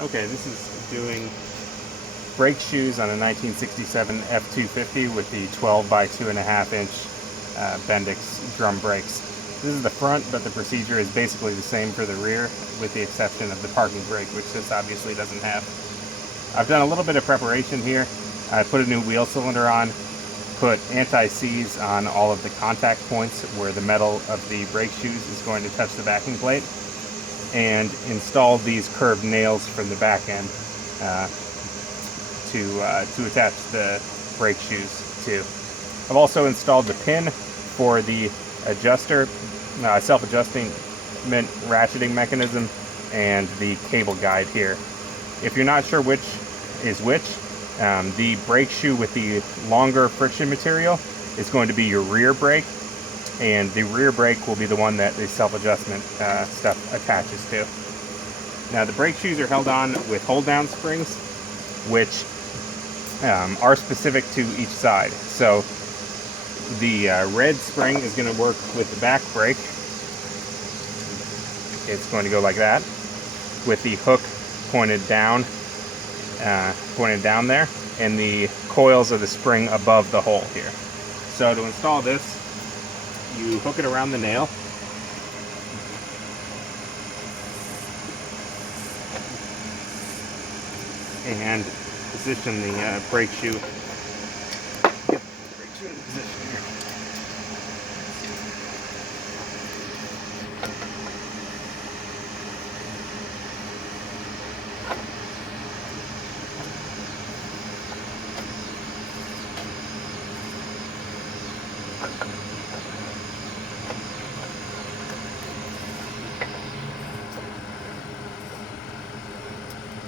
Okay, this is doing brake shoes on a 1967 F-250 with the 12 by 2.5 inch Bendix drum brakes. This is the front, but the procedure is basically the same for the rear, with the exception of the parking brake, which this obviously doesn't have. I've done a little bit of preparation here. I put a new wheel cylinder on, put anti-seize on all of the contact points where the metal of the brake shoes is going to touch the backing plate, and installed these curved nails from the back end to attach the brake shoes to. I've also installed the pin for the adjuster, self-adjusting ratcheting mechanism, and the cable guide here. If you're not sure which is which, the brake shoe with the longer friction material is going to be your rear brake, and the rear brake will be the one that the self-adjustment stuff attaches to. Now the brake shoes are held on with hold-down springs, which are specific to each side. So the red spring is going to work with the back brake. It's going to go like that, with the hook pointed down there, and the coils of the spring above the hole here. So to install this, you hook it around the nail, and position the brake shoe. Get the brake shoe in position here.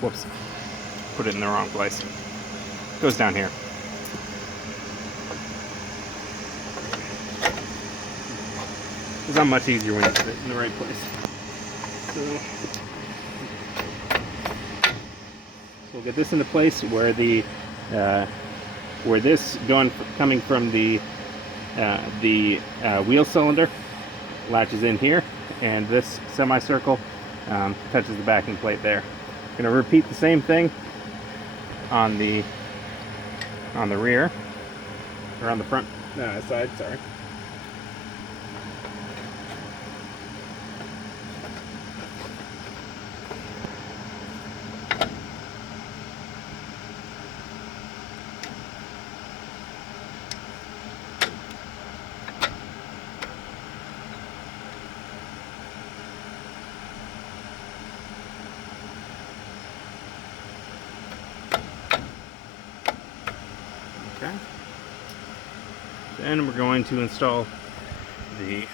Whoops. Put it in the wrong place. Goes down here. It's not much easier when you put it in the right place. So we'll get this into place where the where this coming from the wheel cylinder latches in here, and this semicircle touches the backing plate there. I'm going to repeat the same thing on the rear, or on the front side, sorry. Then we're going to install the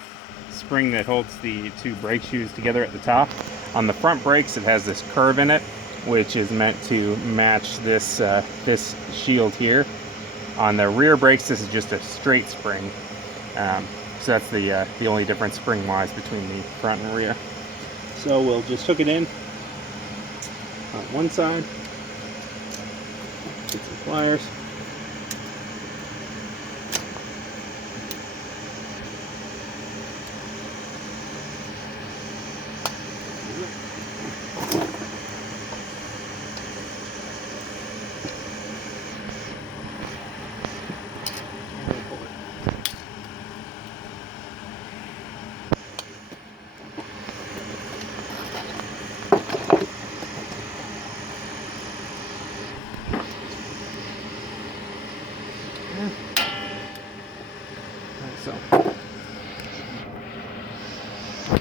spring that holds the two brake shoes together at the top. On the front brakes, it has this curve in it, which is meant to match this this shield here. On the rear brakes, this is just a straight spring. So that's the only difference spring-wise between the front and rear. So we'll just hook it in on one side. Get some pliers. So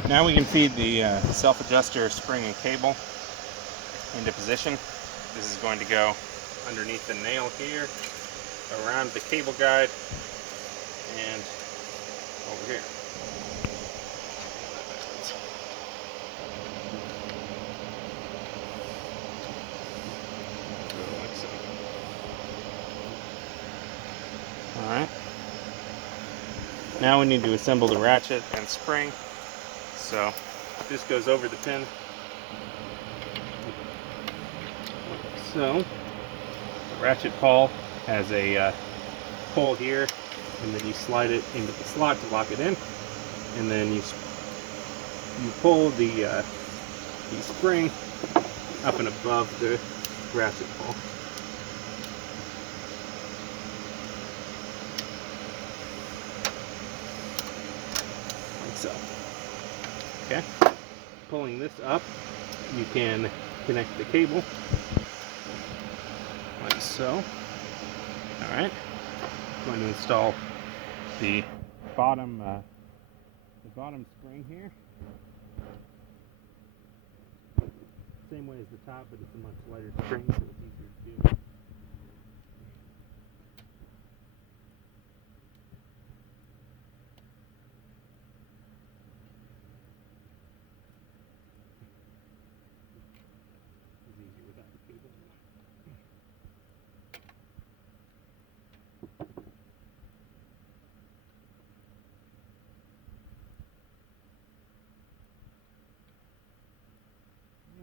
now we can feed the self-adjuster spring and cable into position. This is going to go underneath the nail here, around the cable guide, and over here. Alright. Now we need to assemble the ratchet and spring. So this goes over the pin. So the ratchet pawl has a hole here, and then you slide it into the slot to lock it in, and then you pull the spring up and above the ratchet pole. Like so. Okay. Pulling this up, you can connect the cable like so. Alright. Going to install the bottom spring here. Same way as the top, but it's a much lighter spring, so it's easier to do. It's easier without the cable.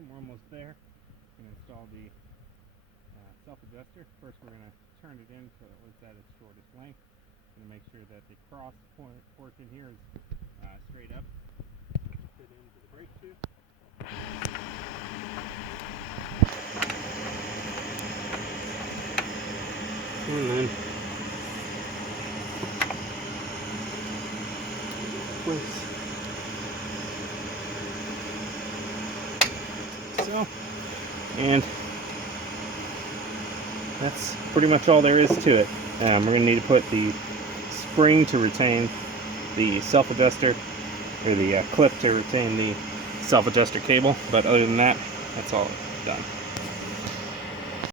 We're almost there. We're going to install the self-adjuster. First we're going to turn it in so that it's at its shortest length. Going to make sure that the cross portion here is straight up. Fit into the brake shoe. And then place. So, and that's pretty much all there is to it. We're going to need to put the spring to retain the self-adjuster, or the clip to retain the self-adjuster cable, but other than that, that's all done.